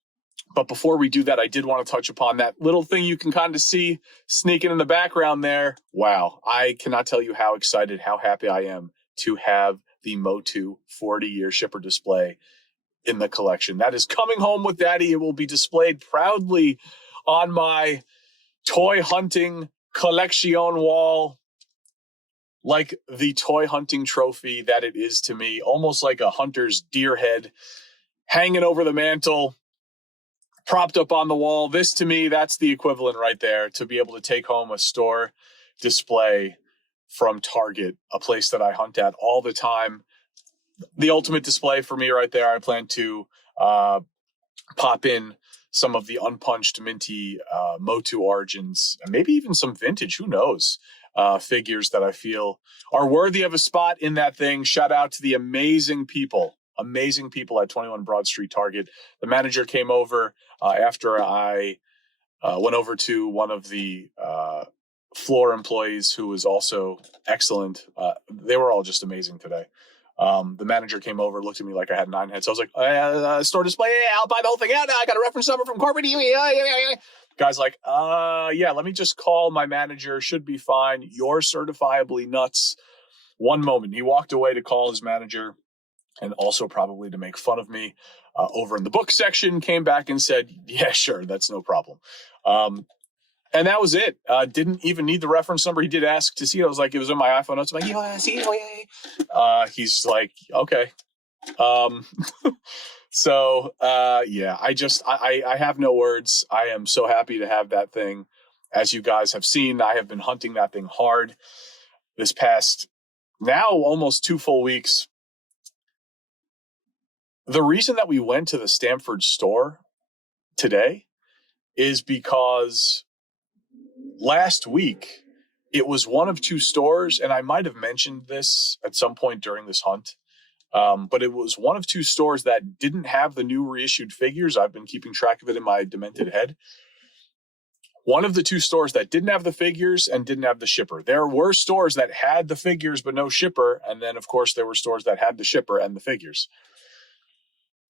But before we do that, I did want to touch upon that little thing you can kind of see sneaking in the background there. Wow, I cannot tell you how excited, how happy I am to have the MOTU 40-year shipper display in the collection. That is coming home with Daddy. It will be displayed proudly on my toy hunting collection wall, like the toy hunting trophy that it is to me, almost like a hunter's deer head hanging over the mantle, propped up on the wall. This, to me, that's the equivalent right there, to be able to take home a store display from Target, a place that I hunt at all the time. The ultimate display for me right there. I plan to pop in some of the unpunched minty MOTU Origins, and maybe even some vintage, who knows, figures that I feel are worthy of a spot in that thing. Shout out to the amazing people at 21 Broad Street Target. The manager came over after I went over to one of the floor employees, who was also excellent. They were all just amazing today. The manager came over, looked at me like I had 9 heads. I was like, store display, yeah, I'll buy the whole thing. Yeah, no, I got a reference number from corporate. Yeah. Guy's like, yeah, let me just call my manager. Should be fine. You're certifiably nuts. One moment. He walked away to call his manager, and also probably to make fun of me over in the book section, came back and said, yeah, sure, that's no problem. And that was it. Didn't even need the reference number. He did ask to see it. I was like, it was on my iPhone notes. I'm like, yeah, see it. He's like, okay. So, yeah, I have no words. I am so happy to have that thing. As you guys have seen, I have been hunting that thing hard this past, now almost 2 full weeks. The reason that we went to the Stamford store today is because last week it was one of 2 stores, and I might have mentioned this at some point during this hunt, but it was one of 2 stores that didn't have the new reissued figures. I've been keeping track of it in my demented head. One of the 2 stores that didn't have the figures and didn't have the shipper. There were stores that had the figures but no shipper, and then, of course, there were stores that had the shipper and the figures.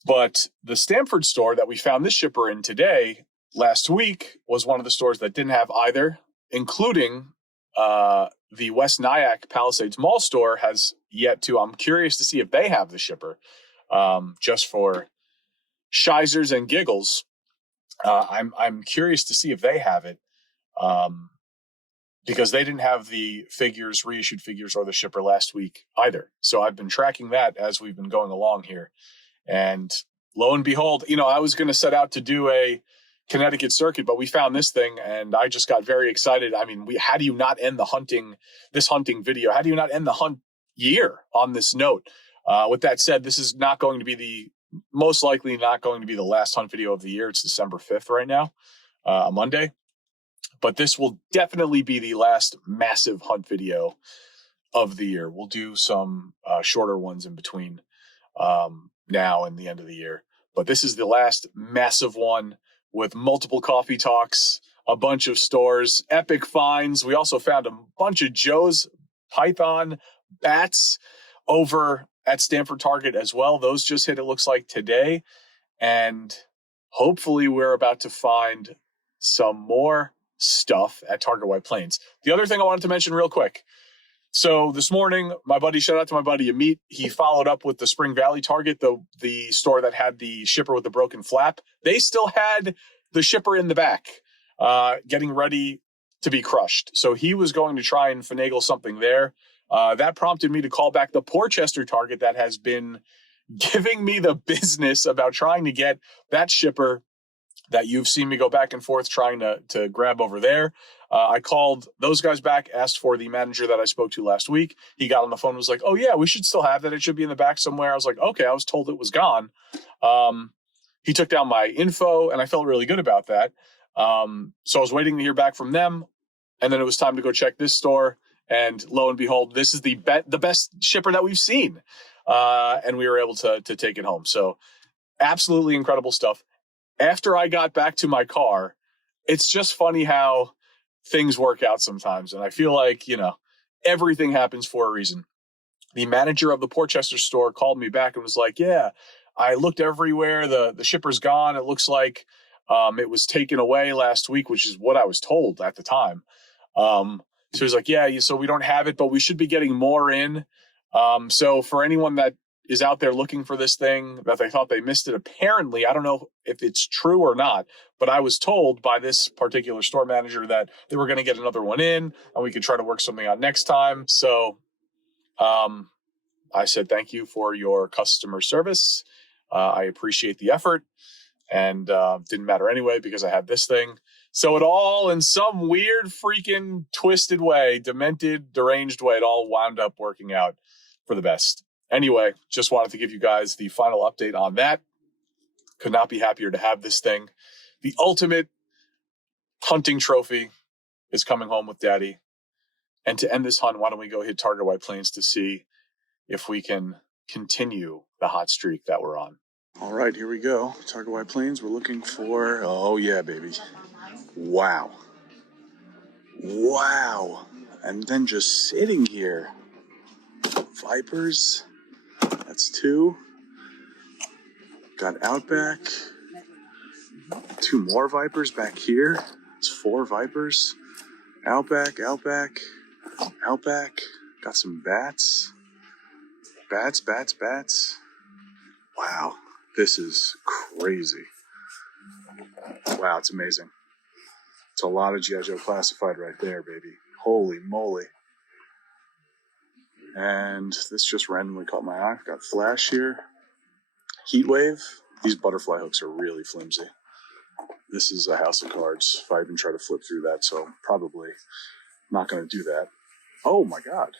But the Stamford store that we found this shipper in today, last week, was one of the stores that didn't have either, including the West Nyack Palisades Mall store has yet to. I'm curious to see if they have the shipper, just for shizers and giggles. I'm curious to see if they have it, because they didn't have the figures, reissued figures, or the shipper last week either. So I've been tracking that as we've been going along here. And lo and behold, I was going to set out to do a Connecticut circuit, but we found this thing, and I just got very excited. I mean, how do you not end this hunting video? How do you not end the hunt year on this note? With that said, this is most likely not going to be the last hunt video of the year. It's December 5th right now, a Monday. But this will definitely be the last massive hunt video of the year. We'll do some shorter ones in between now and the end of the year. But this is the last massive one with multiple coffee talks, a bunch of stores, epic finds. We also found a bunch of Joe's Python bats over at Stanford Target as well. Those just hit, it looks like, today. And hopefully we're about to find some more stuff at Target White Plains. The other thing I wanted to mention real quick. So this morning, shout out to my buddy Amit. He followed up with the Spring Valley Target, the store that had the shipper with the broken flap. They still had the shipper in the back, getting ready to be crushed. So he was going to try and finagle something there. That prompted me to call back the Portchester Target that has been giving me the business about trying to get that shipper that you've seen me go back and forth trying to grab over there. I called those guys back, asked for the manager that I spoke to last week. He got on the phone and was like, oh, yeah, we should still have that. It should be in the back somewhere. I was like, okay, I was told it was gone. He took down my info, and I felt really good about that. So I was waiting to hear back from them, and then it was time to go check this store. And lo and behold, this is the best shipper that we've seen. And we were able to take it home. So absolutely incredible stuff. After I got back to my car, it's just funny how things work out sometimes. And I feel like, everything happens for a reason. The manager of the Portchester store called me back and was like, yeah, I looked everywhere. The shipper's gone. It looks like it was taken away last week, which is what I was told at the time. So he's like, yeah, so we don't have it, but we should be getting more in. So for anyone that is out there looking for this thing that they thought they missed it, apparently, I don't know if it's true or not, but I was told by this particular store manager that they were going to get another one in and we could try to work something out next time. So I said, thank you for your customer service. I appreciate the effort, and didn't matter anyway because I had this thing. So it all, in some weird freaking twisted way, demented, deranged way, it all wound up working out for the best. Anyway, just wanted to give you guys the final update on that. Could not be happier to have this thing. The ultimate hunting trophy is coming home with Daddy. And to end this hunt, why don't we go hit Target White Plains to see if we can continue the hot streak that we're on. All right, here we go. Target White Plains. We're looking for, oh yeah, baby. Wow. And then just sitting here. Vipers. That's 2. Got Outback. 2 more Vipers back here. It's 4 Vipers. Outback. Got some bats. Bats. Wow. This is crazy. Wow, it's amazing. It's a lot of G.I. Joe classified right there, baby. Holy moly. And this just randomly caught my eye. I've got Flash here. Heatwave. These butterfly hooks are really flimsy. This is a house of cards if I even try to flip through that, so probably not going to do that. Oh my god.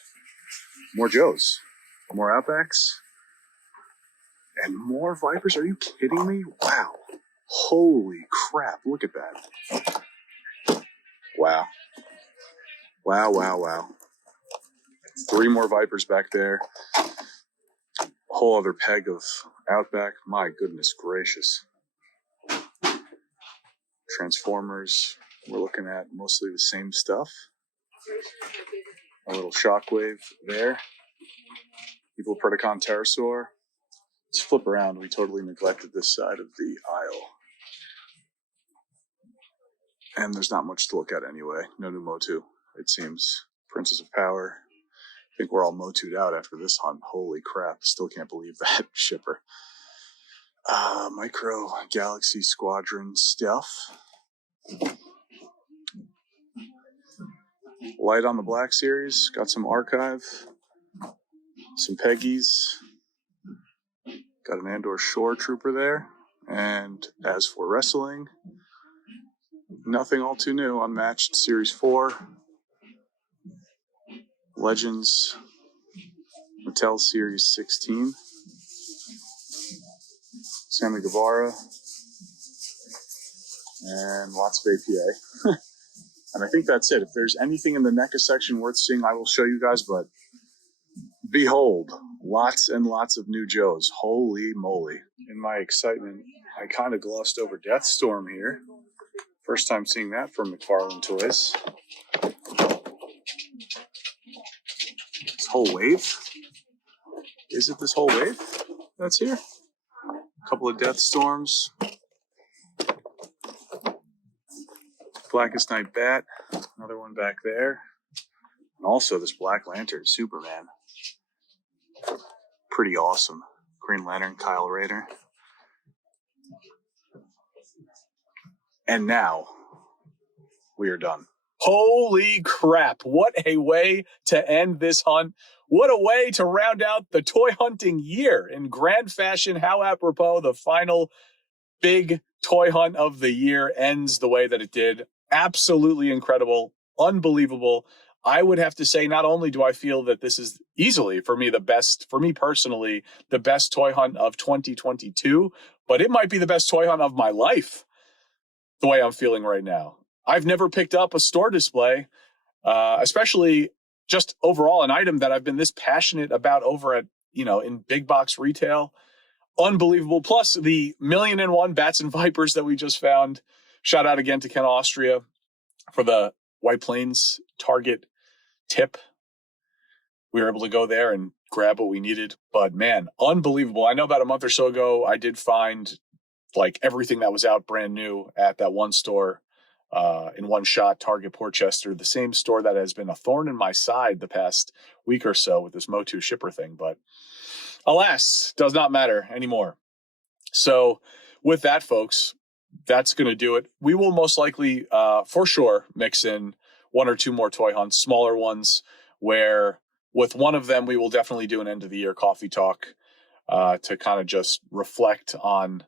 More Joes. More Outbacks. And more Vipers? Are you kidding me? Wow. Holy crap. Look at that. Wow. 3 more Vipers back there. A whole other peg of Outback. My goodness gracious. Transformers. We're looking at mostly the same stuff. A little Shockwave there. Evil Predacon Pterosaur. Let's flip around. We totally neglected this side of the aisle. And there's not much to look at anyway. No new MOTU, it seems. Princess of Power. I think we're all MOTU'd out after this hunt. Holy crap. Still can't believe that shipper. Micro Galaxy Squadron stuff. Light on the Black series. Got some Archive. Some Peggies. Got an Andor Shore Trooper there. And as for wrestling, nothing all too new. Unmatched Series 4. Legends. Mattel Series 16. Sammy Guevara. And lots of APA. And I think that's it. If there's anything in the NECA section worth seeing, I will show you guys. But behold, Lots and lots of new Joes. Holy moly. In my excitement, I kind of glossed over Death Storm here. First time seeing that from McFarlane Toys. This whole wave? Is it this whole wave that's here? A couple of Death Storms. Blackest Night Bat. Another one back there. And also this Black Lantern Superman. Pretty awesome. Green Lantern Kyle Rayner. And now, we are done. Holy crap. What a way to end this hunt. What a way to round out the toy hunting year in grand fashion. How apropos the final big toy hunt of the year ends the way that it did. Absolutely incredible. Unbelievable. I would have to say, not only do I feel that this is easily, for me personally, the best toy hunt of 2022, but it might be the best toy hunt of my life, the way I'm feeling right now. I've never picked up a store display, especially just overall an item that I've been this passionate about over at, in big box retail. Unbelievable. Plus the 1,000,001 Bats and Vipers that we just found. Shout out again to Ken Austria for the White Plains Target tip. We were able to go there and grab what we needed. But man, unbelievable. I know about a month or so ago, I did find like everything that was out brand new at that one store in one shot, Target Portchester, the same store that has been a thorn in my side the past week or so with this MOTU shipper thing. But alas, does not matter anymore. So with that, folks, that's going to do it. We will most likely, for sure, mix in one or two more toy hunts, smaller ones, where with one of them, we will definitely do an end of the year coffee talk to kind of just reflect on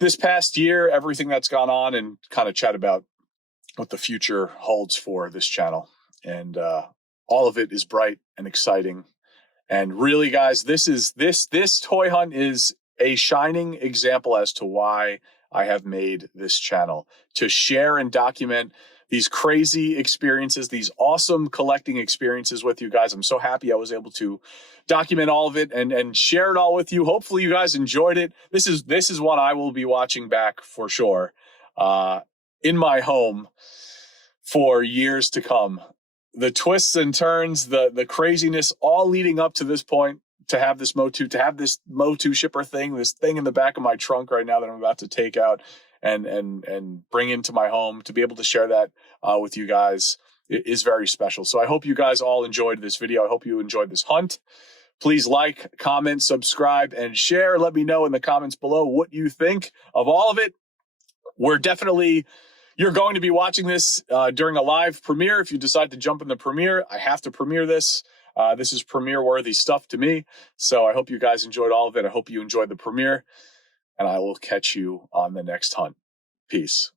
this past year, everything that's gone on, and kind of chat about what the future holds for this channel. And all of it is bright and exciting. And really, guys, this toy hunt is a shining example as to why I have made this channel, to share and document these crazy experiences, these awesome collecting experiences with you guys. I'm so happy I was able to document all of it and share it all with you. Hopefully you guys enjoyed it. This is one I will be watching back for sure in my home for years to come. The twists and turns, the craziness, all leading up to this point, to have this MOTU shipper thing, this thing in the back of my trunk right now that I'm about to take out and bring into my home, to be able to share that with you guys is very special. So I hope you guys all enjoyed this video. I hope you enjoyed this hunt. Please like, comment, subscribe, and share. Let me know in the comments below what you think of all of it. You're going to be watching this during a live premiere. If you decide to jump in the premiere, I have to premiere this. This is premiere-worthy stuff to me. So I hope you guys enjoyed all of it. I hope you enjoyed the premiere. And I will catch you on the next hunt. Peace.